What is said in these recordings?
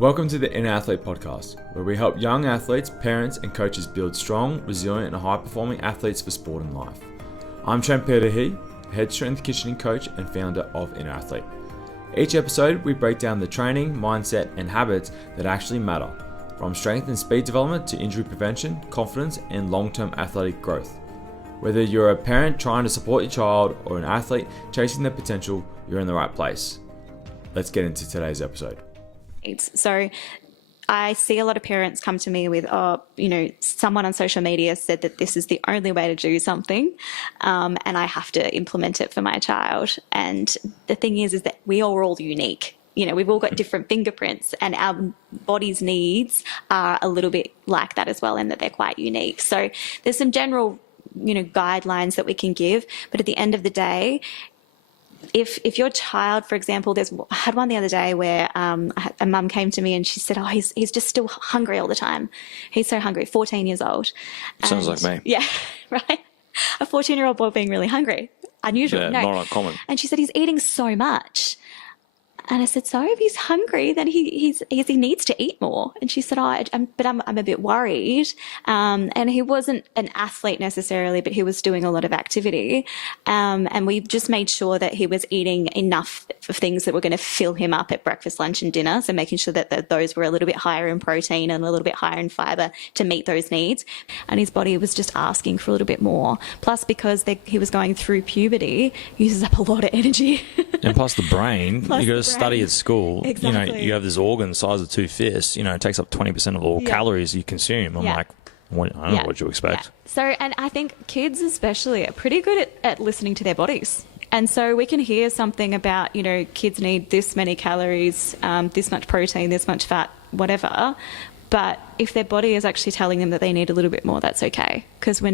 Welcome to the Inner Athlete Podcast, where we help young athletes, parents, and coaches build strong, resilient, and high-performing athletes for sport and life. I'm Trent, head strength conditioning coach and founder of Inner Athlete. Each episode, we break down the training, mindset, and habits that actually matter, from strength and speed development to injury prevention, confidence, and long-term athletic growth. Whether you're a parent trying to support your child or an athlete chasing their potential, you're in the right place. Let's get into today's episode. So I see a lot of parents come to me with, someone on social media said that this is the only way to do something, and I have to implement it for my child. And the thing is that we are all unique. We've all got different fingerprints, and our body's needs are a little bit like that as well, in that they're quite unique. So there's some general, guidelines that we can give, but at the end of the day, if your child, for example, I had one the other day where a mum came to me and she said, he's just still hungry all the time. He's so hungry, 14 years old. Sounds like me. Yeah, right? A 14-year-old boy being really hungry. Unusual. Yeah, no. not uncommon. And she said, he's eating so much. And I said, so if he's hungry, then he needs to eat more. And she said, I'm a bit worried. And he wasn't an athlete necessarily, but he was doing a lot of activity. And we just made sure that he was eating enough of things that were going to fill him up at breakfast, lunch and dinner. So making sure that those were a little bit higher in protein and a little bit higher in fiber to meet those needs. And his body was just asking for a little bit more. Plus, because he was going through puberty, uses up a lot of energy. And plus the brain, you got to study at school. Exactly. You have this organ the size of two fists, it takes up 20% of all calories you consume. I'm like, I don't know what you expect. Yeah. So, and I think kids especially are pretty good at listening to their bodies. And so we can hear something about, kids need this many calories, this much protein, this much fat, whatever. But if their body is actually telling them that they need a little bit more, that's okay. Because we're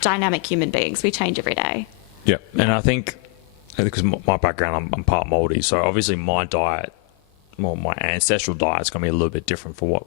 dynamic human beings. We change every day. Yeah. And I think, because my background, I'm part Māori, so obviously my diet, my ancestral diet is going to be a little bit different for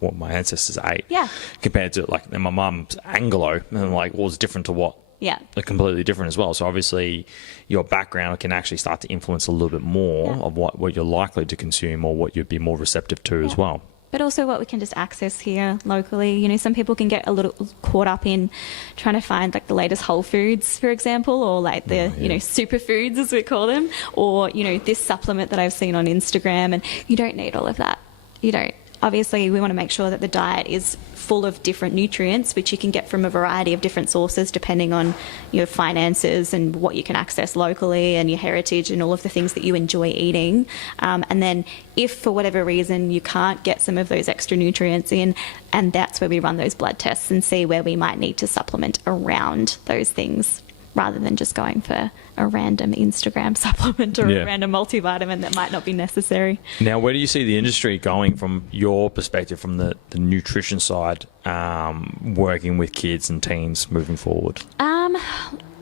what my ancestors ate. Yeah. Compared to, and my mum's Anglo, and was different to what? Yeah. They're completely different as well. So obviously your background can actually start to influence a little bit more of what you're likely to consume or what you'd be more receptive to as well. But also what we can just access here locally. Some people can get a little caught up in trying to find the latest Whole Foods, for example, or the superfoods as we call them, or this supplement that I've seen on Instagram, and you don't need all of that. You don't. Obviously, we want to make sure that the diet is full of different nutrients, which you can get from a variety of different sources depending on your finances and what you can access locally and your heritage and all of the things that you enjoy eating. And then if for whatever reason you can't get some of those extra nutrients in, and that's where we run those blood tests and see where we might need to supplement around those things, rather than just going for a random Instagram supplement or a random multivitamin that might not be necessary. Now, where do you see the industry going from your perspective, from the nutrition side, working with kids and teens moving forward?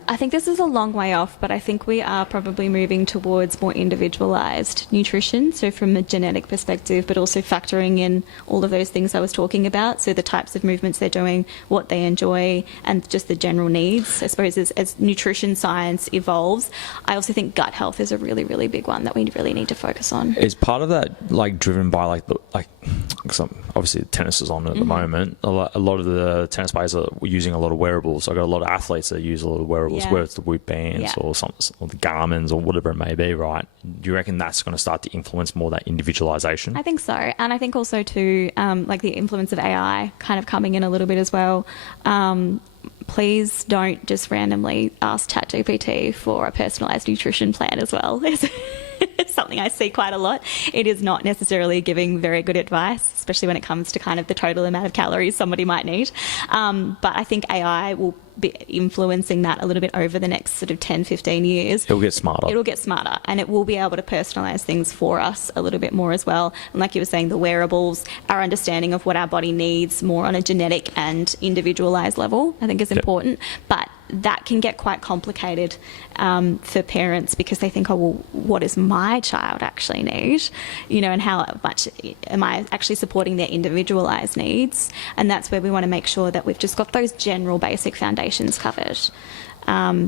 I think this is a long way off, but I think we are probably moving towards more individualized nutrition. So from a genetic perspective, but also factoring in all of those things I was talking about. So the types of movements they're doing, what they enjoy, and just the general needs. I suppose as nutrition science evolves, I also think gut health is a really, really big one that we really need to focus on. Is part of that driven by obviously tennis is on at the moment. A lot of the tennis players are using a lot of wearables. I got a lot of athletes that use a lot of wearables, whether it's the Whoop bands or the Garmin's or whatever it may be, right? Do you reckon that's going to start to influence more that individualization? I think so. And I think also too, the influence of AI kind of coming in a little bit as well. Please don't just randomly ask ChatGPT for a personalised nutrition plan as well. It's something I see quite a lot. It is not necessarily giving very good advice, especially when it comes to kind of the total amount of calories somebody might need. But I think AI will be influencing that a little bit over the next sort of 10, 15 years. It'll get smarter. And it will be able to personalise things for us a little bit more as well. And like you were saying, the wearables, our understanding of what our body needs more on a genetic and individualised level, I think is important. But that can get quite complicated for parents because they think, what does my child actually need? And how much am I actually supporting their individualised needs? And that's where we want to make sure that we've just got those general basic foundations covered.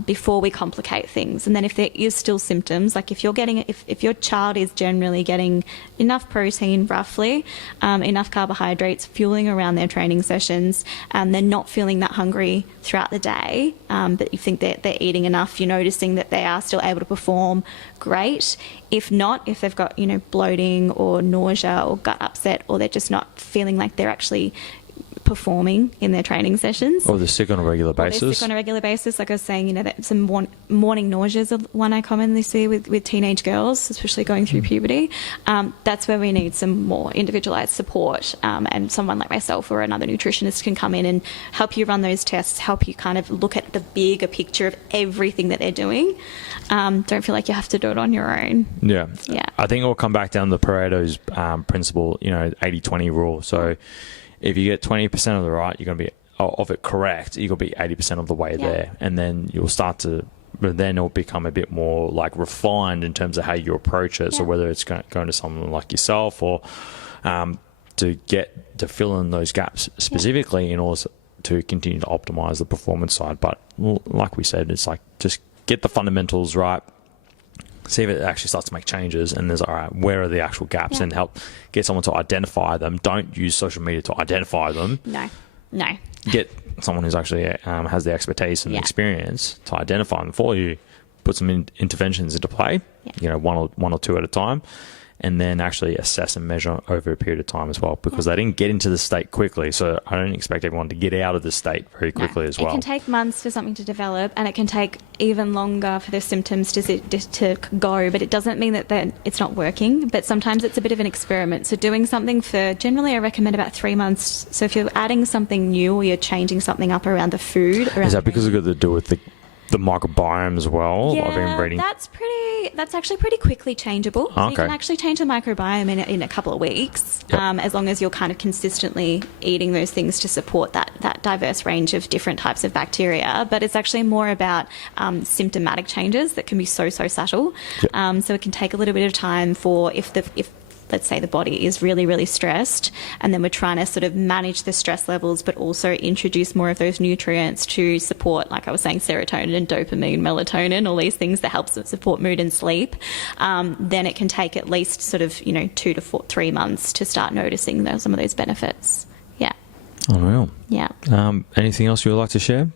before we complicate things. And then if there is still symptoms, like if your child is generally getting enough protein, roughly, enough carbohydrates, fueling around their training sessions, they're not feeling that hungry throughout the day, but you think that they're eating enough, you're noticing that they are still able to perform, great. If not, if they've got, bloating or nausea or gut upset, or they're just not feeling like they're actually performing in their training sessions. Or they're sick on a regular basis. Like I was saying, that some morning nausea is one I commonly see with teenage girls, especially going through puberty. That's where we need some more individualized support, and someone like myself or another nutritionist can come in and help you run those tests, help you kind of look at the bigger picture of everything that they're doing. Don't feel like you have to do it on your own. Yeah. Yeah. I think it will come back down to Pareto's principle, 80-20 rule. So if you get 20% of the right, you're going to be of it correct, you're going to be 80% of the way there. And then you'll start to, but then it'll become a bit more like refined in terms of how you approach it. So whether it's going to someone like yourself or to fill in those gaps specifically in order to continue to optimize the performance side. But like we said, it's like just get the fundamentals right. See if it actually starts to make changes, and there's, all right, where are the actual gaps, and help get someone to identify them. Don't use social media to identify them. No. Get someone who's actually has the expertise and the experience to identify them for you, put some interventions into play, one or two at a time, and then actually assess and measure over a period of time as well, because they didn't get into the state quickly. So I don't expect everyone to get out of the state very quickly as well. It can take months for something to develop, and it can take even longer for the symptoms to go, but it doesn't mean that it's not working. But sometimes it's a bit of an experiment. So doing something for, generally I recommend about 3 months. So if you're adding something new or you're changing something up around the food. Is that because it's got to do with the microbiome as well? Yeah, I've been reading. That's actually pretty quickly changeable. So you can actually change the microbiome in a couple of weeks, as long as you're kind of consistently eating those things to support that diverse range of different types of bacteria. But it's actually more about symptomatic changes that can be so subtle. So it can take a little bit of time for if let's say the body is really, really stressed, and then we're trying to sort of manage the stress levels, but also introduce more of those nutrients to support, like I was saying, serotonin and dopamine, melatonin, all these things that help support mood and sleep. Then it can take at least sort of, 2 to 3 months to start noticing some of those benefits. Yeah. Unreal. Yeah. Anything else you would like to share?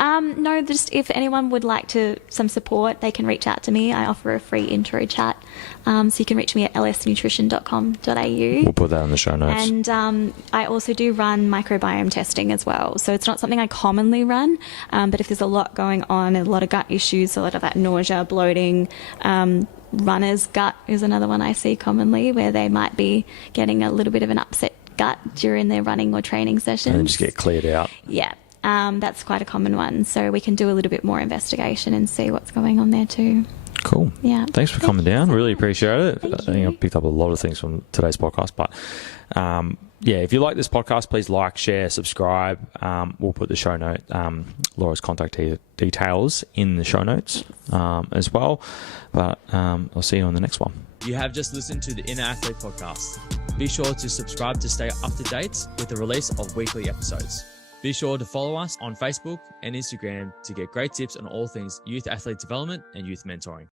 No, just if anyone would like some support, they can reach out to me. I offer a free intro chat. So you can reach me at lsnutrition.com.au. We'll put that in the show notes. And I also do run microbiome testing as well. So it's not something I commonly run, but if there's a lot going on, a lot of gut issues, a lot of that nausea, bloating, runner's gut is another one I see commonly, where they might be getting a little bit of an upset gut during their running or training sessions. And just get cleared out. Yeah. That's quite a common one. So we can do a little bit more investigation and see what's going on there too. Cool. Yeah. Thanks for coming down. Really appreciate it. Thank I think I picked up a lot of things from today's podcast. But if you like this podcast, please like, share, subscribe. We'll put the show note, Laura's contact details in the show notes as well. But I'll see you on the next one. You have just listened to the Inner Athlete podcast. Be sure to subscribe to stay up to date with the release of weekly episodes. Be sure to follow us on Facebook and Instagram to get great tips on all things youth athlete development and youth mentoring.